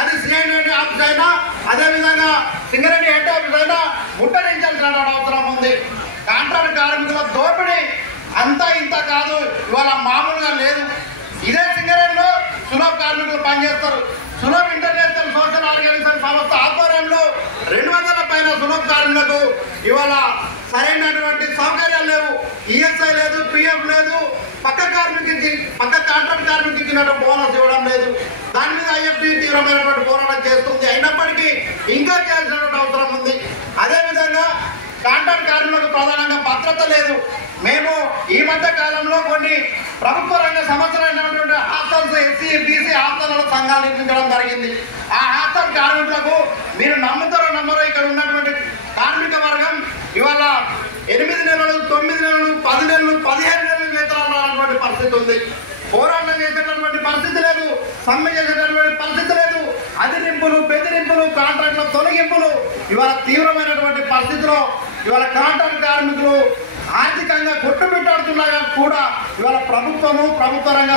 అది CID office అయినా అదేవిధంగా సింగరేణి హెడ్ ఆఫీస్ అయినా ముట్టడించాల్సిన అవసరం ఉంది. కాంట్రాక్ట్ కార్మికుల దోపిడీ అంతా ఇంత కాదు, ఇవాళ మామూలుగా లేదు. ఇదే సింగరేణిలో సులభ్ కార్మికులు పనిచేస్తారు. సులభ్ ఇంటర్నేషనల్ సోషల్ ఆర్గనైజేషన్ సంస్థ ఆధ్వర్యంలో 200 పైన సులభ్ కార్మికులకు ఇవాళ సరైనటువంటి సౌకర్యాలు లేవు. ఈఎస్ఐ లేదు, పిఎఫ్ లేదు, పక్క కాంట్రాక్ట్ కార్మికుకి ఇచ్చినట్టు బోనస్ ఇవ్వడం లేదు. దాని మీద ఐఎఫ్టీ తీవ్రమైనటువంటి పోరాటం చేస్తుంది. అయినప్పటికీ ఇంకా చేయాల్సినటువంటి అవసరం ఉంది. అదేవిధంగా కాంట్రాక్ట్ కార్మికులకు ప్రధానంగా భద్రత లేదు. మేము ఈ మధ్య కాలంలో కొన్ని ప్రభుత్వ రంగ సంస్థలైనటువంటి హాస్టల్స్, ఎస్సీ బీసీ హాస్టళ్ల సంఘాలు నిర్మించడం జరిగింది. ఆ హాస్టల్ కార్మికులకు మీరు నమ్ముతారో నమ్మరో ఇక్కడ ఉన్నటువంటి కార్మిక వర్గం ఇవాళ 8 నెలలు, 9 నెలలు, 10 నెలలు, 15 నెలలు వేతనాలు రానటువంటి పరిస్థితి ఉంది. పోరాటం చేసేటటువంటి పరిస్థితి లేదు, సమ్మె చేసేటటువంటి పరిస్థితి లేదు. అదిరింపులు, బెదిరింపులు, కాంట్రాక్ట్ల తొలగింపులు ఇవాళ తీవ్రమైనటువంటి పరిస్థితిలో ఇవాళ కాంట్రాక్ట్ కార్మికులు ఆర్థికంగా కొట్టుమిట్టాడుతున్నా కూడా ఇవాళ ప్రభుత్వ రంగ